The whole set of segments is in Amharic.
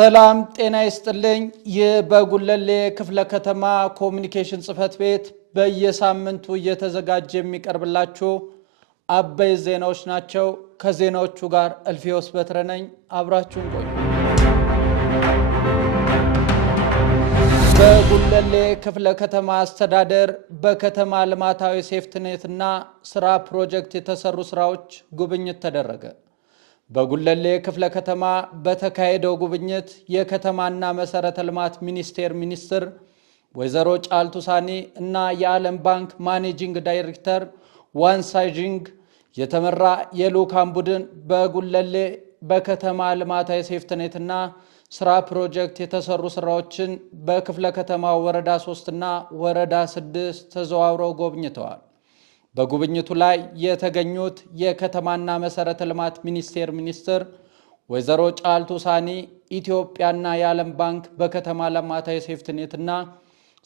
ሰላም ጤና ይስጥልኝ። የበጉለሌ ክፍለ ከተማ ኮሙኒኬሽን ጽህፈት ቤት በየሳምንቱ እየተዘጋጀ የሚቀርብላችሁ አበይ ዜናዎች ናቸው። ከዜናዎቹ ጋር እልፊዮስ በትረ ነኝ። አብራችሁን ቆዩ። በጉለሌ ክፍለ ከተማ አስተዳደር በከተማ ልማታዊ ሴፍትኔትና ስራ ፕሮጀክት የተሰሩ ስራዎች ጉብኝት ተደረገ። በጉለሌ ክፍለ ከተማ በተካሄደው ጉብኝት የከተማና መሰረተ ልማት ሚኒስትር ወይዘሮ ጫልቱ ሳኒ እና የዓለም ባንክ ማኔጂንግ ዳይሬክተር ዋን ሳይጂንግ የተመራ የልዑካን ቡድን በጉለሌ በከተማ ልማታዊ ሴፍትኔትና ስራ ፕሮጀክት የተሰሩ ስራዎችን በክፍለ ከተማው ወረዳ 3 እና ወረዳ 6 ተዘዋውረው ጎብኝተዋል። በጉብኝቱ ላይ የተገኙት የከተማና መሰረተ ልማት ሚኒስትር ወይዘሮ ጫልቱ ሳኒ ኢትዮጵያና የዓለም ባንክ በከተማ ልማታዊ ሴፍትኔትና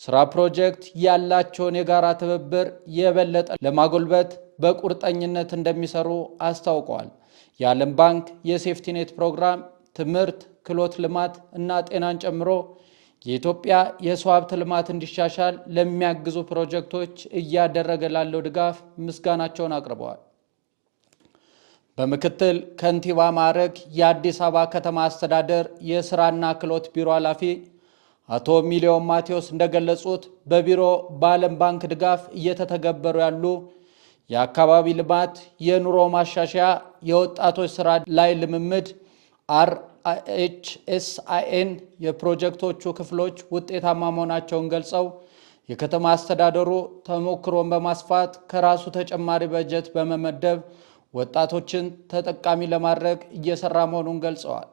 ስራ ፕሮጀክት ያላቸውን የጋራ ትብብር የበለጠ ለማጎልበት በቁርጠኝነት እንደሚሰሩ አስታውቀዋል። የዓለም ባንክ የሴፍቲኔት ፕሮግራም ትምህርት፣ ክህሎት ልማት እና ጤናን ጨምሮ የኢትዮጵያ የሰው ሀብት ልማት እንዲሻሻል ለሚያግዙ ፕሮጀክቶች እያደረገ ላለው ድጋፍ ምስጋናቸውን አቅርበዋል። በምክትል ከንቲባ ማዕረግ የአዲስ አበባ ከተማ አስተዳደር የስራና ክህሎት ቢሮ ኃላፊ አቶ ሚሊዮን ማቴዎስ እንደገለጹት በቢሮ በዓለም ባንክ ድጋፍ እየተተገበሩ ያሉ የአካባቢ ልማት፣ የኑሮ ማሻሻያ፣ የወጣቶች ስራ ላይ ልምምድ RHSIN የፕሮጀክቶቹ ክፍሎች ውጤታማ መሆናቸውን ገልጸው የከተማ አስተዳደሩ ተሞክሮን በማስፋት ከራሱ ተጨማሪ በጀት በመመደብ ወጣቶችን ተጠቃሚ ለማድረግ እየሰራ መሆኑን ገልጸዋል።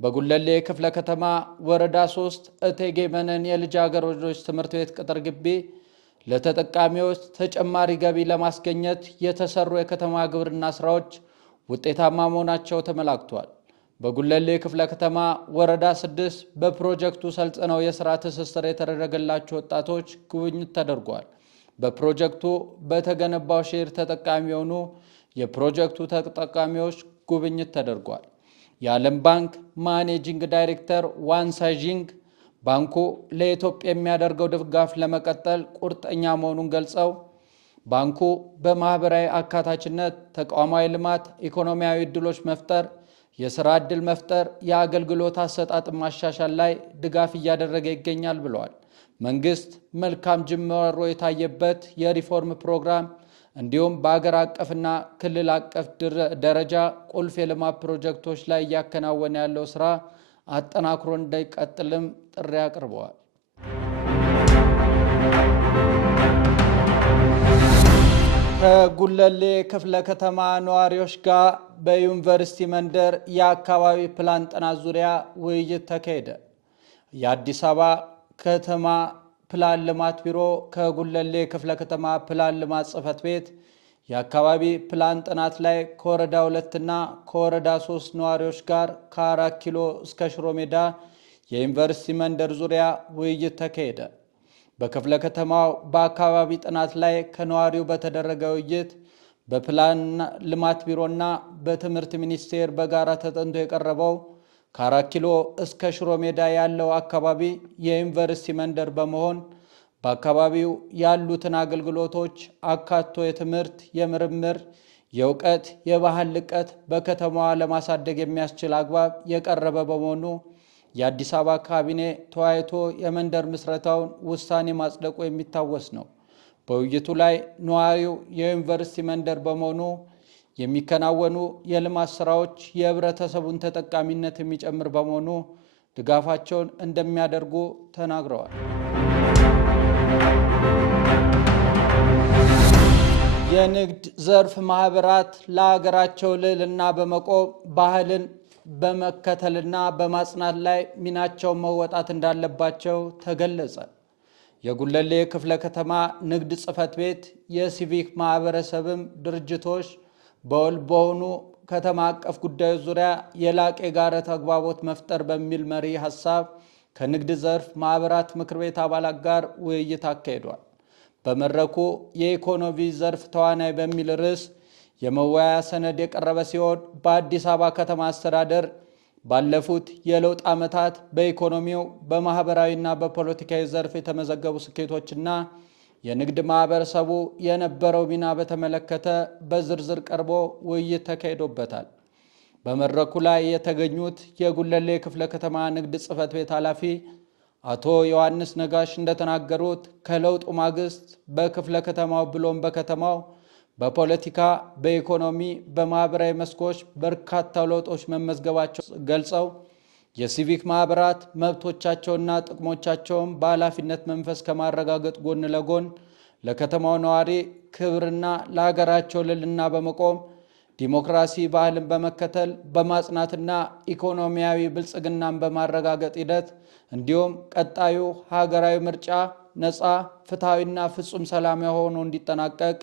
በጉለሌ ክፍለ ከተማ ወረዳ 3 እቴጌ መነን የልጃገረዶች ትምህርት ቤት ቅጥር ግቢ ለተጠቃሚዎች ተጨማሪ ገቢ ለማስገኘት የተሰሩ የከተማ ግብርና ስራዎች ውጤታማ መሆናቸው ተመላክቷል። በጉለሌ ክፍለ ከተማ ወረዳ 6 በፕሮጀክቱ ሰልጥነው የሥራ ትስስር የተደረገላቸው ወጣቶች ጉብኝት ተደርጓል። በፕሮጀክቱ በተገነባው ሼር ተጠቃሚ የሆኑ የፕሮጀክቱ ተጠቃሚዎች ጉብኝት ተደርጓል። የዓለም ባንክ ማኔጂንግ ዳይሬክተር ዋን ሳይጂንግ ባንኩ ለኢትዮጵያ የሚያደርገው ድጋፍ ለመቀጠል ቁርጠኛ መሆኑን ገልጸው ባንኩ በማህበራዊ አካታችነት፣ ተቋማዊ ልማት፣ ኢኮኖሚያዊ ዕድሎች መፍጠር፣ የሥራ ዕድል መፍጠር፣ የአገልግሎት አሰጣጥ ማሻሻል ላይ ድጋፍ እያደረገ ይገኛል ብለዋል። መንግስት መልካም ጅምሮ የታየበት የሪፎርም ፕሮግራም እንዲሁም በአገር አቀፍና ክልል አቀፍ ደረጃ ቁልፍ የልማት ፕሮጀክቶች ላይ እያከናወነ ያለው ስራ አጠናክሮ እንዳይቀጥልም ጥሪ አቅርበዋል። ከጉለሌ ክፍለ ከተማ ነዋሪዎች ጋር በዩኒቨርሲቲ መንደር የአካባቢ ፕላን ጥናት ዙሪያ ውይይት ተካሄደ። የአዲስ አበባ ከተማ ፕላን ልማት ቢሮ ከጉለሌ ክፍለ ከተማ ፕላን ልማት ጽህፈት ቤት የአካባቢ ፕላን ጥናት ላይ ከወረዳ 2 እና ከወረዳ 3 ነዋሪዎች ጋር ከ4 ኪሎ እስከ ሽሮ ሜዳ የዩኒቨርሲቲ መንደር ዙሪያ ውይይት ተካሄደ። በክፍለ ከተማው በአካባቢ ጥናት ላይ ከነዋሪው በተደረገ ውይይት በፕላን ልማት ቢሮና በትምህርት ሚኒስቴር በጋራ ተጠንቶ የቀረበው ከ4 ኪሎ እስከ ሽሮ ሜዳ ያለው አካባቢ የዩኒቨርሲቲ መንደር በመሆን በአካባቢው ያሉትን አገልግሎቶች አካቶ የትምህርት፣ የምርምር፣ የእውቀት፣ የባህል ልቀት በከተማዋ ለማሳደግ የሚያስችል አግባብ የቀረበ በመሆኑ የአዲስ አበባ ካቢኔ ተወያይቶ የመንደር ምስረታውን ውሳኔ ማጽደቁ የሚታወስ ነው። በውይይቱ ላይ ነዋሪው የዩኒቨርሲቲ መንደር በመሆኑ የሚከናወኑ የልማት ስራዎች የህብረተሰቡን ተጠቃሚነት የሚጨምር በመሆኑ ድጋፋቸውን እንደሚያደርጉ ተናግረዋል። የንግድ ዘርፍ ማህበራት ለሀገራቸው ልዕልና በመቆም ባህልን በመከተልና በማጽናት ላይ ሚናቸውን መወጣት እንዳለባቸው ተገለጸ። የጉለሌ ክፍለ ከተማ ንግድ ጽህፈት ቤት የሲቪክ ማህበረሰብም ድርጅቶች በውል በሆኑ ከተማ አቀፍ ጉዳዮች ዙሪያ የላቀ የጋራ ተግባቦት መፍጠር በሚል መሪ ሀሳብ ከንግድ ዘርፍ ማህበራት ምክር ቤት አባላት ጋር ውይይት አካሂዷል። በመድረኩ የኢኮኖሚ ዘርፍ ተዋናይ በሚል ርዕስ የመወያያ ሰነድ የቀረበ ሲሆን በአዲስ አበባ ከተማ አስተዳደር ባለፉት የለውጥ ዓመታት በኢኮኖሚው በማህበራዊና በፖለቲካዊ ዘርፍ የተመዘገቡ ስኬቶችና የንግድ ማህበረሰቡ የነበረው ሚና በተመለከተ በዝርዝር ቀርቦ ውይይት ተካሂዶበታል። በመድረኩ ላይ የተገኙት የጉለሌ ክፍለ ከተማ ንግድ ጽሕፈት ቤት ኃላፊ አቶ ዮሐንስ ነጋሽ እንደተናገሩት ከለውጡ ማግስት በክፍለ ከተማው ብሎም በከተማው በፖለቲካ፣ በኢኮኖሚ፣ በማህበራዊ መስኮች በርካታ ለውጦች መመዝገባቸው ገልጸው የሲቪክ ማህበራት መብቶቻቸውና ጥቅሞቻቸውን በኃላፊነት መንፈስ ከማረጋገጥ ጎን ለጎን ለከተማው ነዋሪ ክብርና ለሀገራቸው ልዕልና በመቆም ዲሞክራሲ ባህልን በመከተል በማጽናትና ኢኮኖሚያዊ ብልጽግናን በማረጋገጥ ሂደት እንዲሁም ቀጣዩ ሀገራዊ ምርጫ ነፃ፣ ፍትሐዊና ፍጹም ሰላማዊ ሆኖ እንዲጠናቀቅ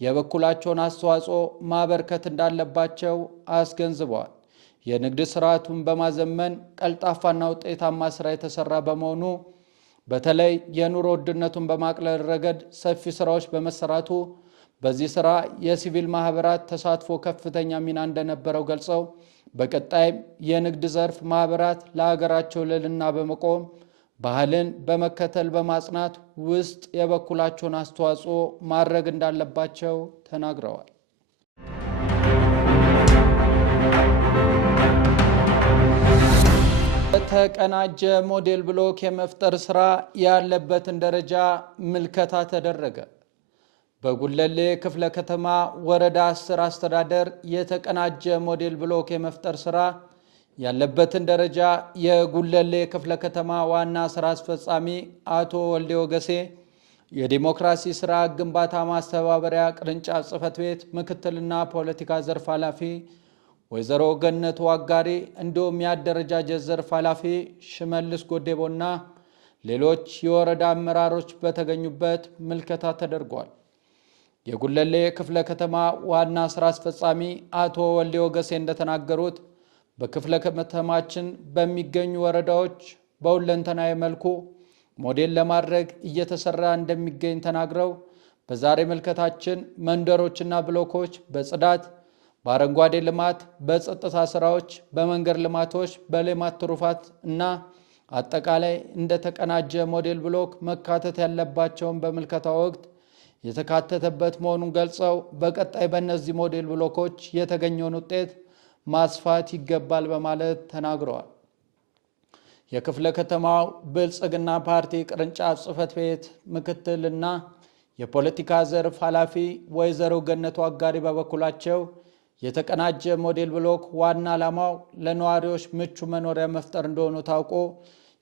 የበኩላቸውን አስተዋጽኦ ማበርከት እንዳለባቸው አስገንዝበዋል። የንግድ ስርዓቱን በማዘመን ቀልጣፋና ውጤታማ ስራ የተሰራ በመሆኑ በተለይ የኑሮ ውድነቱን በማቅለል ረገድ ሰፊ ስራዎች በመሰራቱ በዚህ ስራ የሲቪል ማህበራት ተሳትፎ ከፍተኛ ሚና እንደነበረው ገልጸው በቀጣይም የንግድ ዘርፍ ማህበራት ለሀገራቸው ልዕልና በመቆም ባህልን በመከተል በማጽናት ውስጥ የበኩላቸውን አስተዋጽኦ ማድረግ እንዳለባቸው ተናግረዋል። የተቀናጀ ሞዴል ብሎክ የመፍጠር ስራ ያለበትን ደረጃ ምልከታ ተደረገ። በጉለሌ ክፍለ ከተማ ወረዳ 10 አስተዳደር የተቀናጀ ሞዴል ብሎክ የመፍጠር ስራ ያለበትን ደረጃ የጉለሌ ክፍለ ከተማ ዋና ስራ አስፈጻሚ አቶ ወልዴ ወገሴ፣ የዲሞክራሲ ስራ ግንባታ ማስተባበሪያ ቅርንጫፍ ጽሕፈት ቤት ምክትልና ፖለቲካ ዘርፍ ኃላፊ ወይዘሮ ገነቱ አጋሪ እንዲሁም የአደረጃጀት ዘርፍ ኃላፊ ሽመልስ ጎዴቦና ሌሎች የወረዳ አመራሮች በተገኙበት ምልከታ ተደርጓል። የጉለሌ ክፍለ ከተማ ዋና ስራ አስፈጻሚ አቶ ወልዴ ወገሴ እንደተናገሩት በክፍለ ከተማችን በሚገኙ ወረዳዎች በሁለንተናዊ መልኩ ሞዴል ለማድረግ እየተሰራ እንደሚገኝ ተናግረው በዛሬ ምልከታችን መንደሮችና ብሎኮች በጽዳት፣ በአረንጓዴ ልማት፣ በጸጥታ ስራዎች፣ በመንገድ ልማቶች፣ በሌማት ትሩፋት እና አጠቃላይ እንደተቀናጀ ሞዴል ብሎክ መካተት ያለባቸውን በምልከታ ወቅት የተካተተበት መሆኑን ገልጸው በቀጣይ በእነዚህ ሞዴል ብሎኮች የተገኘውን ውጤት ማስፋት ይገባል በማለት ተናግረዋል። የክፍለ ከተማው ብልጽግና ፓርቲ ቅርንጫፍ ጽሕፈት ቤት ምክትልና የፖለቲካ ዘርፍ ኃላፊ ወይዘሮ ገነቱ አጋሪ በበኩላቸው የተቀናጀ ሞዴል ብሎክ ዋና ዓላማው ለነዋሪዎች ምቹ መኖሪያ መፍጠር እንደሆነ ታውቆ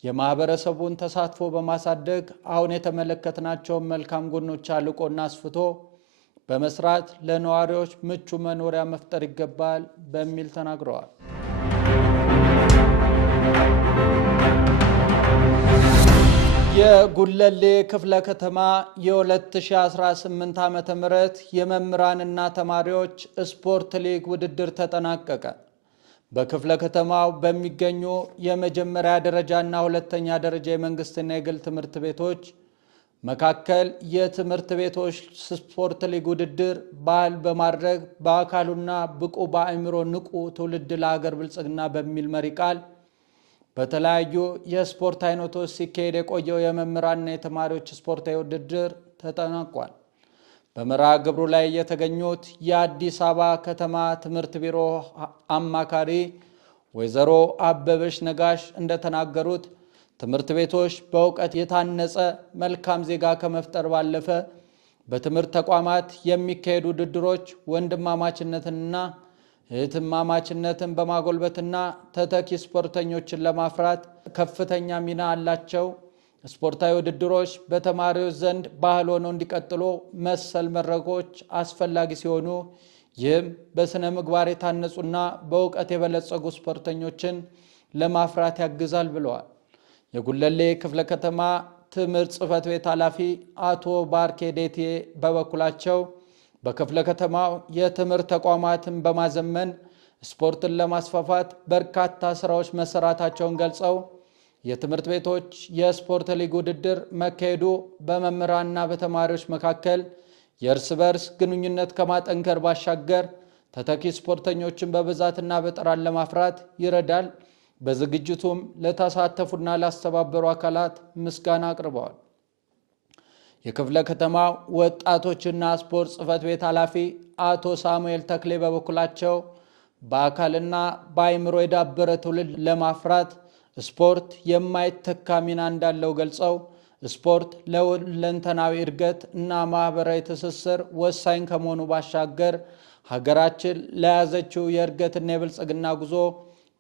የማህበረሰቡን ተሳትፎ በማሳደግ አሁን የተመለከትናቸውን መልካም ጎኖች አልቆና አስፍቶ በመስራት ለነዋሪዎች ምቹ መኖሪያ መፍጠር ይገባል በሚል ተናግረዋል። የጉለሌ ክፍለ ከተማ የ2018 ዓ.ም የመምህራንና ተማሪዎች ስፖርት ሊግ ውድድር ተጠናቀቀ። በክፍለ ከተማው በሚገኙ የመጀመሪያ ደረጃና ሁለተኛ ደረጃ የመንግስትና የግል ትምህርት ቤቶች መካከል የትምህርት ቤቶች ስፖርት ሊግ ውድድር ባህል በማድረግ በአካሉና ብቁ በአእምሮ ንቁ ትውልድ ለሀገር ብልጽግና በሚል መሪ ቃል በተለያዩ የስፖርት አይነቶች ሲካሄድ የቆየው የመምህራንና የተማሪዎች ስፖርታዊ ውድድር ተጠናቋል። በመርሃ ግብሩ ላይ የተገኙት የአዲስ አበባ ከተማ ትምህርት ቢሮ አማካሪ ወይዘሮ አበበሽ ነጋሽ እንደተናገሩት ትምህርት ቤቶች በእውቀት የታነጸ መልካም ዜጋ ከመፍጠር ባለፈ በትምህርት ተቋማት የሚካሄዱ ውድድሮች ወንድማማችነትንና እህትማማችነትን በማጎልበትና ተተኪ ስፖርተኞችን ለማፍራት ከፍተኛ ሚና አላቸው። ስፖርታዊ ውድድሮች በተማሪዎች ዘንድ ባህል ሆነው እንዲቀጥሉ መሰል መድረኮች አስፈላጊ ሲሆኑ ይህም በስነ ምግባር የታነጹና በእውቀት የበለጸጉ ስፖርተኞችን ለማፍራት ያግዛል ብለዋል። የጉለሌ ክፍለ ከተማ ትምህርት ጽሕፈት ቤት ኃላፊ አቶ ባርኬ ዴቴ በበኩላቸው በክፍለ ከተማው የትምህርት ተቋማትን በማዘመን ስፖርትን ለማስፋፋት በርካታ ስራዎች መሰራታቸውን ገልጸው የትምህርት ቤቶች የስፖርት ሊግ ውድድር መካሄዱ በመምህራንና በተማሪዎች መካከል የእርስ በርስ ግንኙነት ከማጠንከር ባሻገር ተተኪ ስፖርተኞችን በብዛትና በጥራት ለማፍራት ይረዳል። በዝግጅቱም ለተሳተፉና ላስተባበሩ አካላት ምስጋና አቅርበዋል። የክፍለ ከተማ ወጣቶችና ስፖርት ጽሕፈት ቤት ኃላፊ አቶ ሳሙኤል ተክሌ በበኩላቸው በአካልና በአእምሮ የዳበረ ትውልድ ለማፍራት ስፖርት የማይተካ ሚና እንዳለው ገልጸው ስፖርት ለሁለንተናዊ እድገት እና ማህበራዊ ትስስር ወሳኝ ከመሆኑ ባሻገር ሀገራችን ለያዘችው የእድገትና የብልጽግና ጉዞ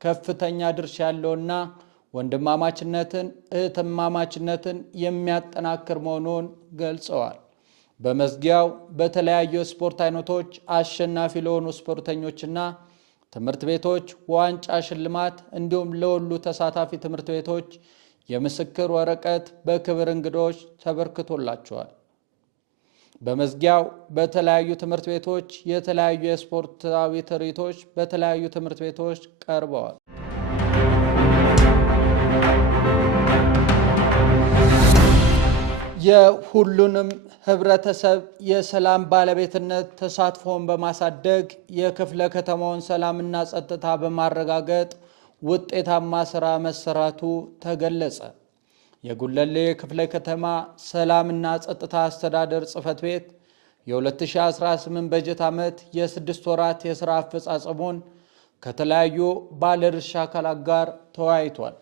ከፍተኛ ድርሻ ያለውና ወንድማማችነትን እህትማማችነትን የሚያጠናክር መሆኑን ገልጸዋል። በመዝጊያው በተለያዩ ስፖርት አይነቶች አሸናፊ ለሆኑ ስፖርተኞችና ትምህርት ቤቶች ዋንጫ ሽልማት እንዲሁም ለሁሉ ተሳታፊ ትምህርት ቤቶች የምስክር ወረቀት በክብር እንግዶች ተበርክቶላቸዋል። በመዝጊያው በተለያዩ ትምህርት ቤቶች የተለያዩ የስፖርታዊ ትርኢቶች በተለያዩ ትምህርት ቤቶች ቀርበዋል። የሁሉንም ህብረተሰብ የሰላም ባለቤትነት ተሳትፎን በማሳደግ የክፍለ ከተማውን ሰላምና ጸጥታ በማረጋገጥ ውጤታማ ስራ መሰራቱ ተገለጸ። የጉለሌ ክፍለ ከተማ ሰላምና ጸጥታ አስተዳደር ጽሕፈት ቤት የ2018 በጀት ዓመት የ6 ወራት የሥራ አፈጻጸሙን ከተለያዩ ባለድርሻ አካላት ጋር ተወያይቷል።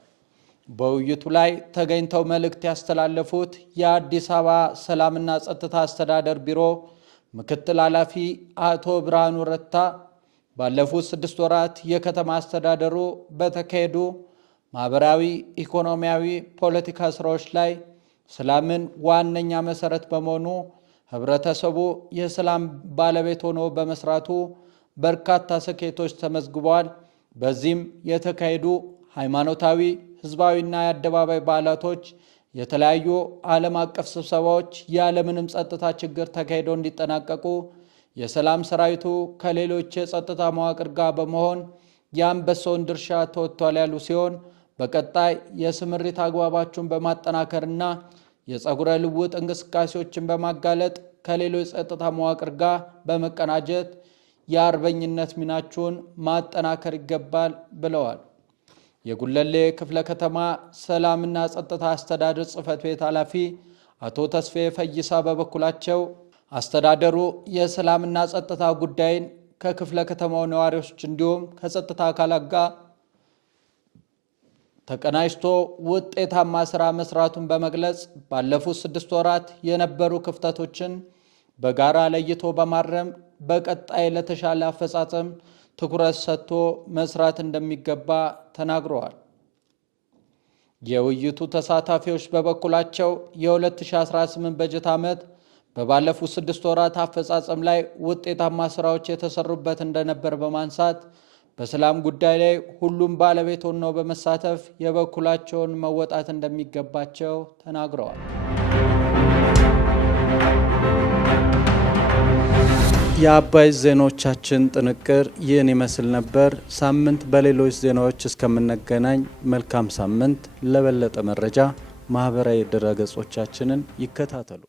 በውይይቱ ላይ ተገኝተው መልእክት ያስተላለፉት የአዲስ አበባ ሰላምና ጸጥታ አስተዳደር ቢሮ ምክትል ኃላፊ አቶ ብርሃኑ ረታ ባለፉት 6 ወራት የከተማ አስተዳደሩ በተካሄዱ ማህበራዊ፣ ኢኮኖሚያዊ፣ ፖለቲካ ስራዎች ላይ ሰላምን ዋነኛ መሰረት በመሆኑ ህብረተሰቡ የሰላም ባለቤት ሆኖ በመስራቱ በርካታ ስኬቶች ተመዝግበዋል። በዚህም የተካሄዱ ሃይማኖታዊ፣ ህዝባዊና የአደባባይ በዓላቶች፣ የተለያዩ ዓለም አቀፍ ስብሰባዎች ያለምንም ጸጥታ ችግር ተካሂደው እንዲጠናቀቁ የሰላም ሰራዊቱ ከሌሎች የጸጥታ መዋቅር ጋር በመሆን የአንበሳውን ድርሻ ተወጥቷል ያሉ ሲሆን በቀጣይ የስምሪት አግባባቸውን በማጠናከርና የጸጉረ ልውጥ እንቅስቃሴዎችን በማጋለጥ ከሌሎች የጸጥታ መዋቅር ጋር በመቀናጀት የአርበኝነት ሚናቸውን ማጠናከር ይገባል ብለዋል። የጉለሌ ክፍለ ከተማ ሰላምና ጸጥታ አስተዳደር ጽሕፈት ቤት ኃላፊ አቶ ተስፋዬ ፈይሳ በበኩላቸው አስተዳደሩ የሰላምና ጸጥታ ጉዳይን ከክፍለ ከተማው ነዋሪዎች እንዲሁም ከጸጥታ አካላት ጋር ተቀናጅቶ ውጤታማ ስራ መስራቱን በመግለጽ ባለፉት 6 ወራት የነበሩ ክፍተቶችን በጋራ ለይቶ በማረም በቀጣይ ለተሻለ አፈጻጸም ትኩረት ሰጥቶ መስራት እንደሚገባ ተናግረዋል። የውይይቱ ተሳታፊዎች በበኩላቸው የ2018 በጀት ዓመት በባለፉት 6 ወራት አፈጻጸም ላይ ውጤታማ ስራዎች የተሰሩበት እንደነበር በማንሳት በሰላም ጉዳይ ላይ ሁሉም ባለቤት ሆነው በመሳተፍ የበኩላቸውን መወጣት እንደሚገባቸው ተናግረዋል። የአባይ ዜናዎቻችን ጥንቅር ይህን ይመስል ነበር። ሳምንት በሌሎች ዜናዎች እስከምንገናኝ መልካም ሳምንት። ለበለጠ መረጃ ማህበራዊ ድረገጾቻችንን ይከታተሉ።